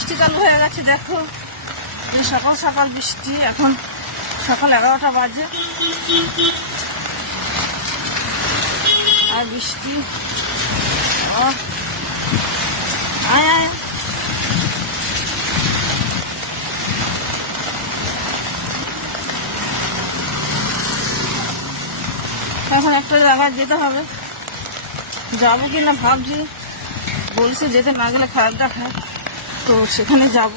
বৃষ্টি চালু হয়ে গেছে। দেখো সকাল সকাল বৃষ্টি, এখন সকাল 11টা বাজে আর বৃষ্টি। আয় আয় এখন একটা জায়গায় যেতে হবে, যাবো কিনা ভাবছি। বলছে যেতে না গেলে খারাপ দেখায়, তো সেখানে যাব।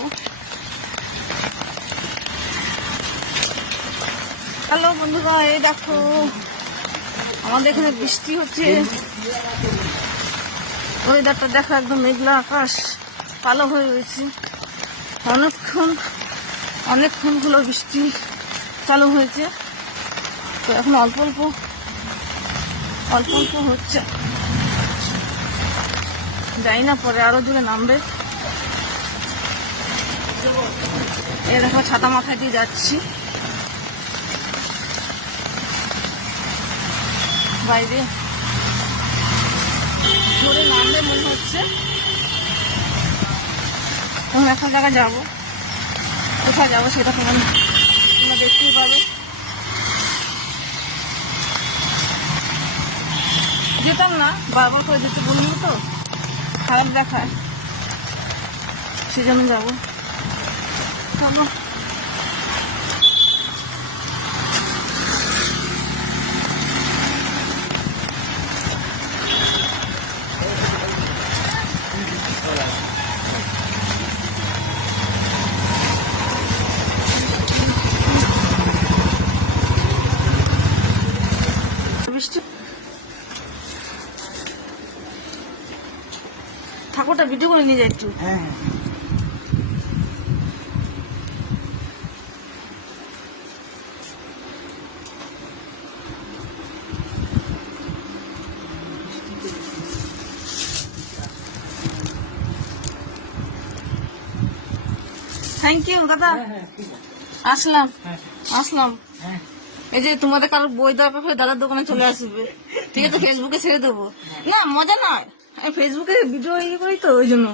হ্যালো বন্ধুরা, এই দেখো আমাদের এখানে বৃষ্টি হচ্ছে। ওয়েদারটা দেখো, একদম মেঘলা আকাশ, কালো হয়ে রয়েছে। অনেকক্ষণ হলো বৃষ্টি চালু হয়েছে, তো এখন অল্প অল্প হচ্ছে। যাই না, পরে আরো জোরে নামবে। এই দেখো ছাতা মাথায় দিয়ে যাচ্ছি বাইরে, জোরে নামবে মনে হচ্ছে। এখন একটা জায়গায় যাবো, কোথায় যাবো সেটা তোমরা দেখতেই পাবে। যেতাম না, বারবার করে যেতে বলবো তো খারাপ দেখায়, সেজন্য যাবো। বৃষ্টি ঠাকুরটা ভিডিও করে নিয়ে যায় একটু। হ্যাঁ থ্যাংক ইউ দাদা। আসলাম। এই যে তোমাদের কারোর বই দরকার হলে দাদার দোকানে চলে আসবে, ঠিক আছে? ফেসবুকে ছেড়ে দেবো। না মজা নয়, আমি ফেসবুকে ভিডিও ইয়ে করি তো, ওই জন্য।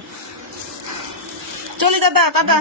চলি দাদা, টাটা।